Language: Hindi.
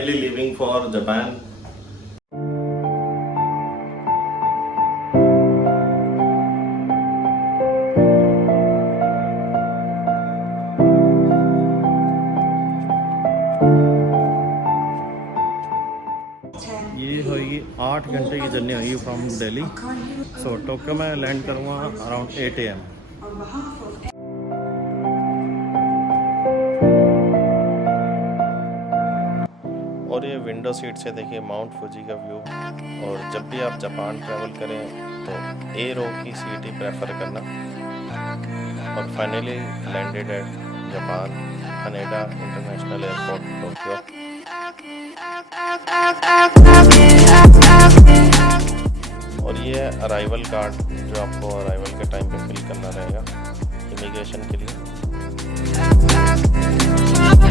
finally leaving for Japan. ये होगी 8 घंटे की जर्नी होगी फ्रॉम दिल्ली। सो टोक्यो में लैंड करूँगा अराउंड 8 AM। और ये विंडो सीट से देखिए माउंट फुजी का व्यू। और जब भी आप जापान ट्रैवल करें तो ए रो की सीट ही प्रेफर करना। और finally landed eight Japan Haneda international airport Tokyo. और ये अराइवल कार्ड जो आपको अराइवल के टाइम पे फिल करना रहेगा इमिग्रेशन के लिए।